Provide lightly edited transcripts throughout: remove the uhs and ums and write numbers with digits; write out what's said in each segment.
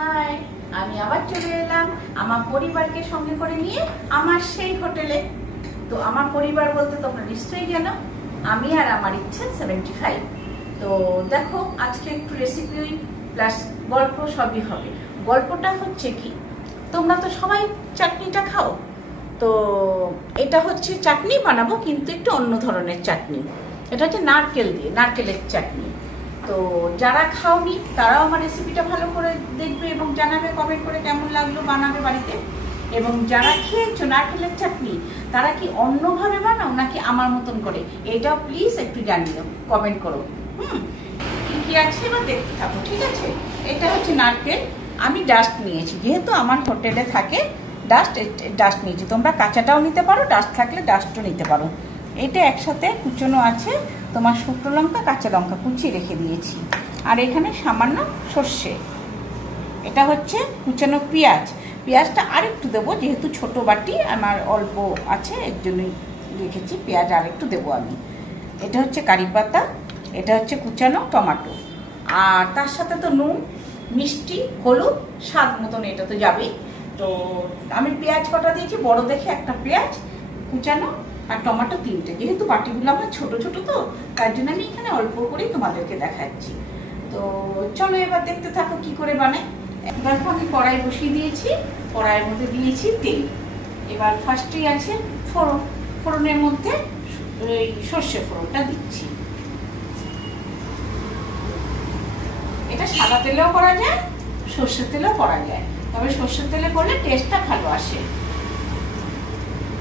High, আমি আবার চলে এলাম আমার পরিবারকে সঙ্গে করে নিয়ে আমার সেই হোটেলে। তো আমার পরিবার বলতে তোমরা নিশ্চয়ই জানো, আমি আর আমার ইচ্ছে 75। তো দেখো, আজকে একটু রেসিপি প্লাস গল্প সবই হবে। গল্পটা হচ্ছে কি, তোমরা তো সবাই চাটনিটা খাও, তো এটা হচ্ছে চাটনি বানাবো, কিন্তু একটু অন্য ধরনের চাটনি। এটা হচ্ছে নারকেল দিয়ে, নারকেলের চাটনি। তো যারা খাওনি তারাও আমার রেসিপিটা ভালো করে দেখবে এবং জানাবে কমেন্ট করে কেমন লাগলো, বানাবে বাড়িতে। এবং যারা খেয়েছো নারকেলের চাটনি, তারা কি অন্যভাবে বানাও নাকি আমার মতন করে, এটাও প্লিজ একটু জানিও, কমেন্ট করো। কি কি আছে এবার দেখতে থাকো, ঠিক আছে? এটা হচ্ছে নারকেল, আমি ডাস্ট নিয়েছি, যেহেতু আমার হোটেলে থাকে ডাস্ট নিয়েছি। তোমরা কাঁচাটাও নিতে পারো, ডাস্ট থাকলে ডাস্টও নিতে পারো। এটা একসাথে কুচনো আছে, তোমার শুকনো লঙ্কা কাঁচা লঙ্কা কুচিয়ে রেখে দিয়েছি। আর এখানে সামান্য সর্ষে। এটা হচ্ছে কুচানো পেঁয়াজটা আরেকটু দেবো, যেহেতু ছোট বাটি আমার অল্প আছে, এর জন্যই রেখেছি। পেঁয়াজ আরেকটু দেবো আমি। এটা হচ্ছে কারি পাতা, এটা হচ্ছে কুচানো টমেটো। আর তার সাথে তো নুন, মিষ্টি, হলুদ স্বাদ মতন, এটা তো যাবেই। তো আমি পেঁয়াজ কটা দিয়েছি, বড় দেখে একটা পেঁয়াজ কুচানো, আর টমেটো 3টে। যেহেতু বাটিগুলো আমার ছোট ছোট, তো তার জন্য আমি এখানে অল্প করেই তোমাদেরকে দেখাচ্ছি। তো চলো এবার দেখতে থাকো কি করে বানাই। দেখো, আমি কড়াই বসিয়ে দিয়েছি, কড়াইয়ের মধ্যে দিয়েছি তেল। এবার ফার্স্টেই আছে ফোড়ন। ফোড়নের মধ্যে সর্ষে ফোড়নটা দিচ্ছি। এটা সাদা তেলেও করা যায়, সর্ষের তেলেও করা যায়, তবে সর্ষের তেলে করলে টেস্টটা ভালো আসে।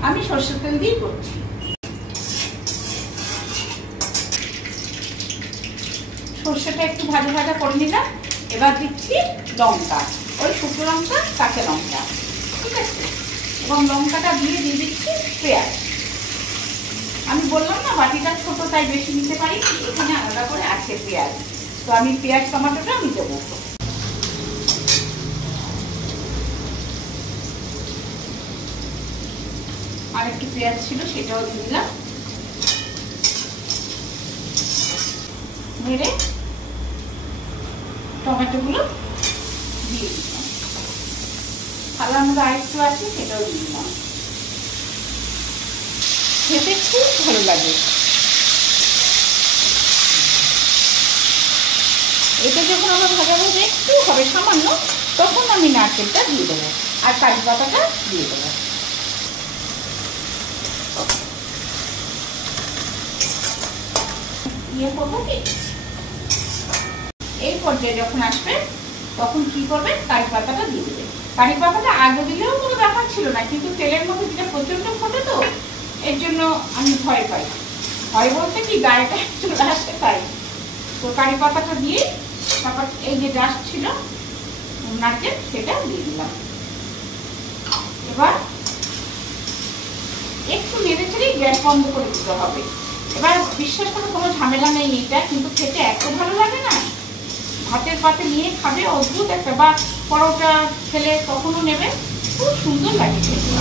আমি সর্ষের তেল দিয়ে করছি। সর্ষেটা একটু ভাজা ভাজা করে নিলাম। এবার দিচ্ছি লঙ্কা, ওই শুকনো লঙ্কা কাঁচা লঙ্কা, ঠিক আছে? এবং লঙ্কাটা দিয়ে দিচ্ছি পেঁয়াজ। আমি বললাম না বাটিটা ছোট, তাই বেশি নিতে পারি, এখানে আলাদা করে আছে পেঁয়াজ। তো আমি পেঁয়াজ টমেটোটা আমি দেবো। আর একটু পেঁয়াজ ছিল, সেটাও দিয়ে দিলাম। নেড়ে টমেটোগুলো দিয়ে দিলাম। থালার মধ্যে আরেকটু আছে, সেটাও দিয়ে দিলাম। খেতে খুব ভালো লাগে। এটা যখন আমার ভাজা ভাজা একটু হবে সামান্য, তখন আমি নারকেলটা দিয়ে দেবো আর কারি পাতাটা দিয়ে দেবো। ইয়ে করবো কি, এই পর্যায়ে যখন আসবে তখন কি করবে, কারি পাতাটা দিয়ে দেবে। কারি পাতাটা আগে দিলেও কোনো ব্যাপার ছিল না, কিন্তু তেলের মধ্যে যেটা প্রচন্ড ফোটে, তো এর জন্য আমি ভয় পাই। ভয় বলতে কি, গায়েটা চলে আসতে পারি। তো কারি পাতাটা দিয়ে তারপর এই যে ডাস্ট ছিল নারকেল, সেটা দিয়ে দিলাম। এবার একটু নেড়ে চেড়ে গ্যাস বন্ধ করে দিতে হবে। এবার বিশ্বাস করে কোনো ঝামেলা নেই, এটা কিন্তু খেতে এত ভালো লাগে না। ভাতের পাতে নিয়ে খাবে, অদ্ভুত একটা, বা পরোটা খেলে কখনো নেবে, খুব সুন্দর লাগে খেতে।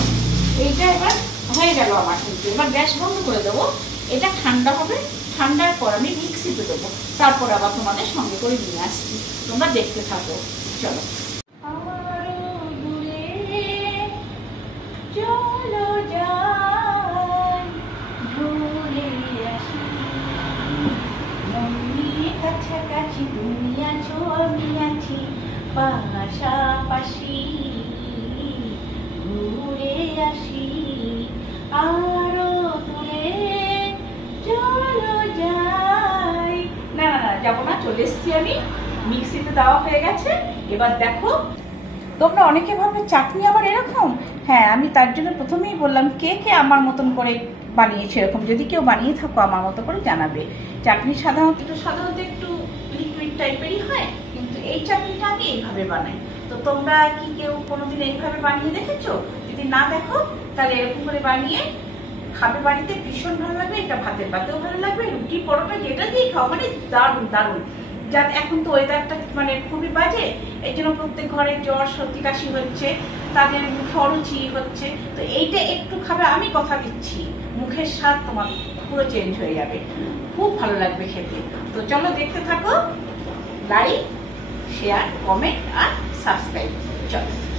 এইটা এবার হয়ে গেল আমার, কিন্তু এবার গ্যাস বন্ধ করে দেবো। এটা ঠান্ডা হবে, ঠান্ডার পর আমি মিক্সিতে দেবো, তারপর আবার তোমাদের সঙ্গে করে নিয়ে আসছি। তোমরা দেখতে থাকো, চলো। কাছাকাছি তুমি আছো, আমি আছি পাশাপাশি, ঘুরে আসি আরো দূরে, চলো যাই। না না না, যাবো না, চলে এসছি আমি। মিক্সিতে দেওয়া হয়ে গেছে। এবার দেখো, তোমরা অনেকে ভাবে চাটনি আবার এরকম। হ্যাঁ, আমি তার জন্য প্রথমেই বললাম, কে কে আমার মতন করে বানিয়েছে এরকম। যদি কেউ বানিয়ে থাকো আমার মতো করে জানাবে। চাটনি সাধারণত একটু লিকুইড টাইপেরই হয়, কিন্তু এই চাটনিটা আমি এইভাবে বানাই। তো তোমরা কি কেউ কোনোদিন এইভাবে বানিয়ে দেখেছো? যদি না দেখো, তাহলে এরকম করে বানিয়ে খাবে বাড়িতে, ভীষণ ভালো লাগবে। এটা ভাতের পাতেও ভালো লাগবে, রুটি পরোটা যেটা দিয়ে খাও, মানে দারুণ দারুণ। যাতে এখন তো ওয়েদারটা মানে খুবই বাজে, এই জন্য প্রত্যেক ঘরে জ্বর সর্দি কাশি হচ্ছে, তাদের অরুচি হচ্ছে। তো এইটা একটু খাবে, আমি কথা দিচ্ছি, মুখের স্বাদ তোমার পুরো চেঞ্জ হয়ে যাবে, খুব ভালো লাগবে খেতে। তো চলো দেখতে থাকো। লাইক, শেয়ার, কমেন্ট আর সাবস্ক্রাইব। চলো।